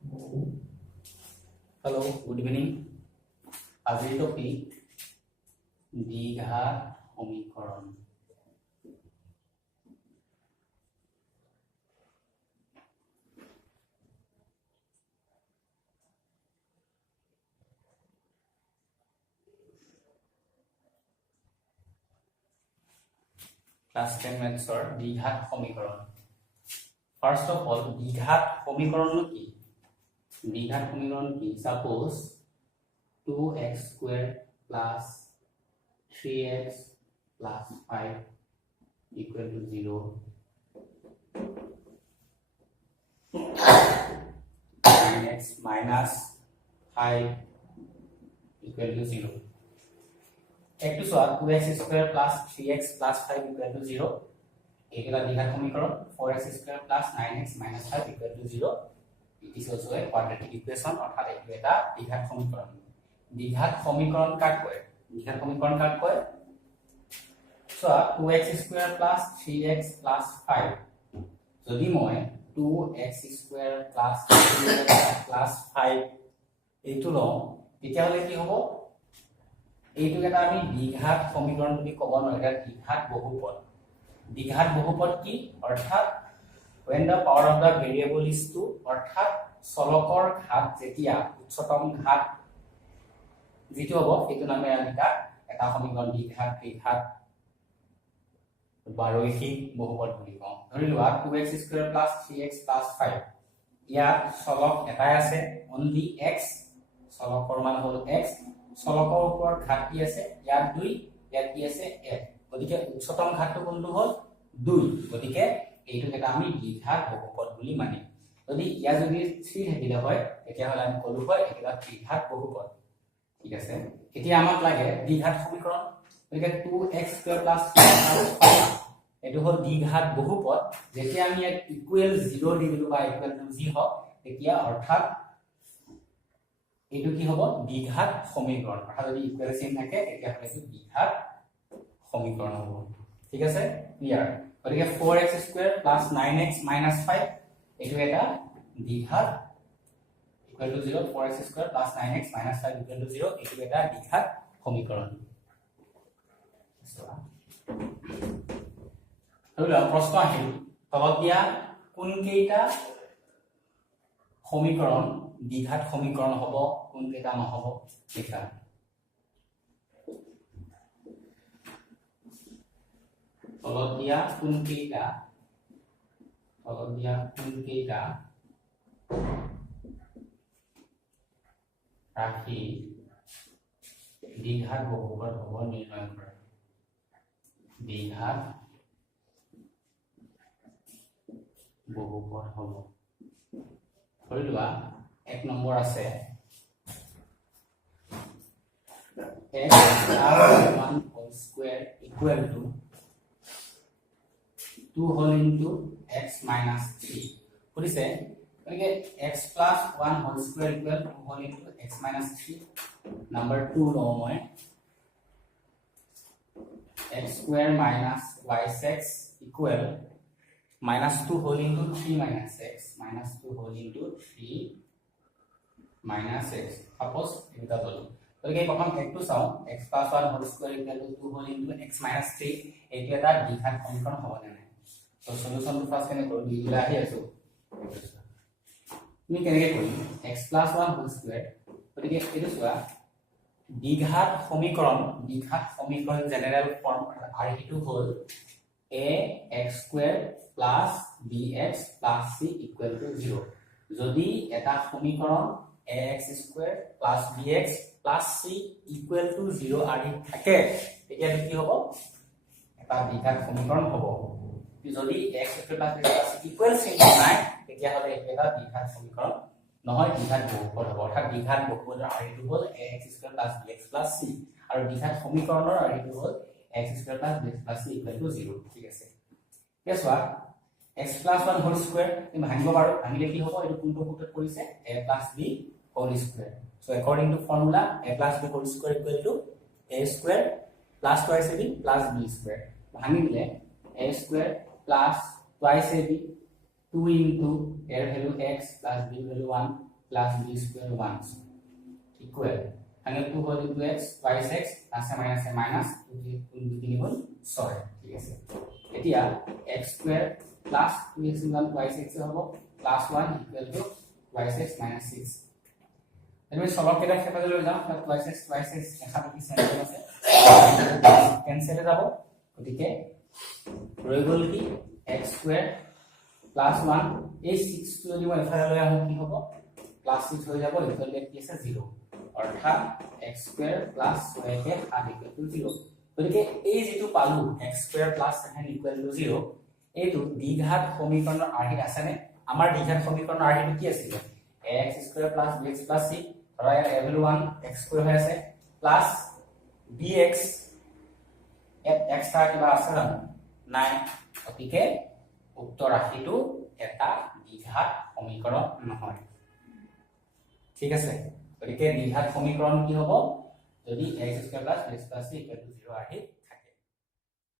Hello, good evening. Azir topic দ্বিঘাত সমীকরণ। Class 10 maths or দ্বিঘাত সমীকরণ। First of all, দ্বিঘাত সমীকরণ কি? দ্বিঘাত সমীকরণ কি? Suppose 2x square plus 3x plus 5 equal to 0. 9x minus 5 equal to 0. Take to solve 2x square plus 3x plus 5 equal to 0. এগুলা দ্বিঘাত সমীকরণ 4x square plus 9x minus 5 equal to 0. It is also a quadratic equation অর্থাৎ এটো এটা দ্বিঘাত সমীকরণ। দ্বিঘাত সমীকরণ কাক কয়? দ্বিঘাত সমীকরণ কাক কয়? So 2x square plus 3x plus 5 যদি মই 2x square plus 3x plus 5 এইটো লওঁ তেতিয়া হলে কি হ'ব? এইটো এটা আমি দ্বিঘাত সমীকৰণ বুলি ক'ব নোৱাৰো, এটা দ্বিঘাত বহুপদ। দ্বিঘাত বহুপদ কি? অৰ্থাৎ when the power of the variable is 2 অৰ্থাৎ চলকৰ ঘাত যেতিয়া উচ্চতম ঘাত যেটো হ'ব সেইটো নামে আমি এটা সমীকৰণ দ্বিঘাত দ্বিঘাত বা ৰৈখিক বহুপদ বুলি কওঁ। ধৰি লোৱা 2x square plus 3x plus 5 ইয়াত চলক এটাই আছে only x, চলকৰ মান হ'ল x, চলকৰ ওপৰত ঘাত কি আছে? ইয়াত 2, ইয়াত কি আছে? 1, গতিকে উচ্চতম ঘাতটো কোনটো হ'ল? 2, গতিকে এইটো এটা আমি দ্বিঘাত বহুপদ বুলি মানিম। যদি ইয়া যদি 3 থাকিলে হয় তেতিয়া হলে আমি কলো হয় এটা দ্বিঘাত বহুপদ। ঠিক আছে, এতিয়া আমাক লাগে দ্বিঘাত সমীকৰণ। গতিকে 2x square plus 3x plus 5 এটো হ'ল দ্বিঘাত বহুপদ। যেতিয়া আমি এক ইকুৱেল 0 দি দিলো বা ইকুৱেল টু জি হয় তেতিয়া অৰ্থাৎ এইটো কি হ'ব? দ্বিঘাত সমীকৰণ। অৰ্থাৎ যদি ইকুৱেল চিন থাকে তেতিয়া হলে এইটো দ্বিঘাত সমীকৰণ হ'ব। ঠিক আছে, ক্লিয়াৰ? গতিকে 4x square plus 9x minus 5 এইটো এটা দ্বিঘাত equal to 0, 4x square plus 9x minus 5 equal to 0 এইটো এটা দ্বিঘাত সমীকৰণ। হলো প্ৰশ্ন আহিল তলত দিয়া কোন কেইটা সমীকৰণ দ্বিঘাত সমীকৰণ হ'ব, কোন কেইটা নহব লিখা। তলত দিয়া কোন কেইটা ৰাশি দ্বিঘাত বহুপদ হ'ব নিৰ্ণয় কৰা। দ্বিঘাত বহুপদ হ'ব। ধৰি লোৱা 1 নম্বৰ আছে x plus 1 whole square equal to 2 whole into x minus 3 বুঝিছে? গতিকে x plus 1 whole square equal 2 whole into x minus 3 number 2 লওঁ মই x square minus y6 equal minus 2 whole into 3 minus x minus 2 whole into 3 minus x suppose এটা বলো। গতিকে প্ৰথম একটো চাও x plus 1 whole square equal to 2 whole into x minus 3 এইটো এটা দ্বিঘাত সমীকৰণ হ'ব নে নাই? So solution to first কেনে কৰো দিলা আহি আছো তুমি কেনেকে কৰিম x plus 1 whole square। গতিকে এইটো চোৱা দ্বিঘাত সমীকৰণ জেনাৰেল ফৰ্ম আর এটো হ'ল ax square plus bx plus c equal to 0। যদি এটা সমীকৰণ ax square plus bx plus c equal to 0 আদি থাকে তেতিয়া কি হ'ব? এটা দ্বিঘাত সমীকৰণ হ'ব। যদি x square plus bx plus c equal চিহ্ন নাই তেতিয়া হলে এটা দ্বিঘাত সমীকৰণ নহয়, দ্বিঘাত বহুপদ হ'ব। অৰ্থাৎ দ্বিঘাত বহুপদৰ আৰ্হিটো হ'ল ax square plus bx plus c আৰু দ্বিঘাত সমীকৰণৰ আৰ্হিটো হ'ল x square plus bx plus c equal to 0। ঠিক আছে, guess what? x plus 1 whole square আমি ভাঙিব পাৰো। ভাঙিলে কি হ'ব? এইটো কোনটো সূত্ৰত পৰিছে? a plus b whole square। So according to formula a plus b whole square equal to a square plus twice ab plus b square। ভাঙি দিলে a square plus twice ab 2 into a value x plus b value 1 plus b square 1 equal angle 2 whole into x twice x plus minus 2 3 গুণ 6 ঠিক আছে এতিয়া x square plus 2x গুণ twice x হ'ব plus 1 equal to twice x minus 6 আমি solve কেটা খেপালে লৈ যাম twice x দেখা কি সেন্টার আছে ক্যান্সেল যাব গতিকে ৰৈ গল কি x square plus 1 এই 6 টো যদি মই এফালে লৈ আহো কি হ'ব plus 6 হৈ যাব ইকুয়াল কি আছে 0 অর্থাৎ x square plus 6 কে আর ইকুয়াল টু 0 গতিকে এই যেটো পালু x square plus 7 equal to 0 এইটো দ্বিঘাত সমীকৰণৰ আৰ্হিত আছে নে আমাৰ দ্বিঘাত সমীকৰণৰ আৰ্হিত কি আছিল x square plus bx plus c ধৰা ইয়াত everyone x square হৈ আছে plus bx extra কিবা আছে জানো নাই গতিকে উক্ত ৰাশিটো এটা দ্বিঘাত সমীকৰণ নহয় ঠিক আছে গতিকে দ্বিঘাত সমীকৰণ কি হ'ব যদি x square plus bx plus c equal to 0 আহে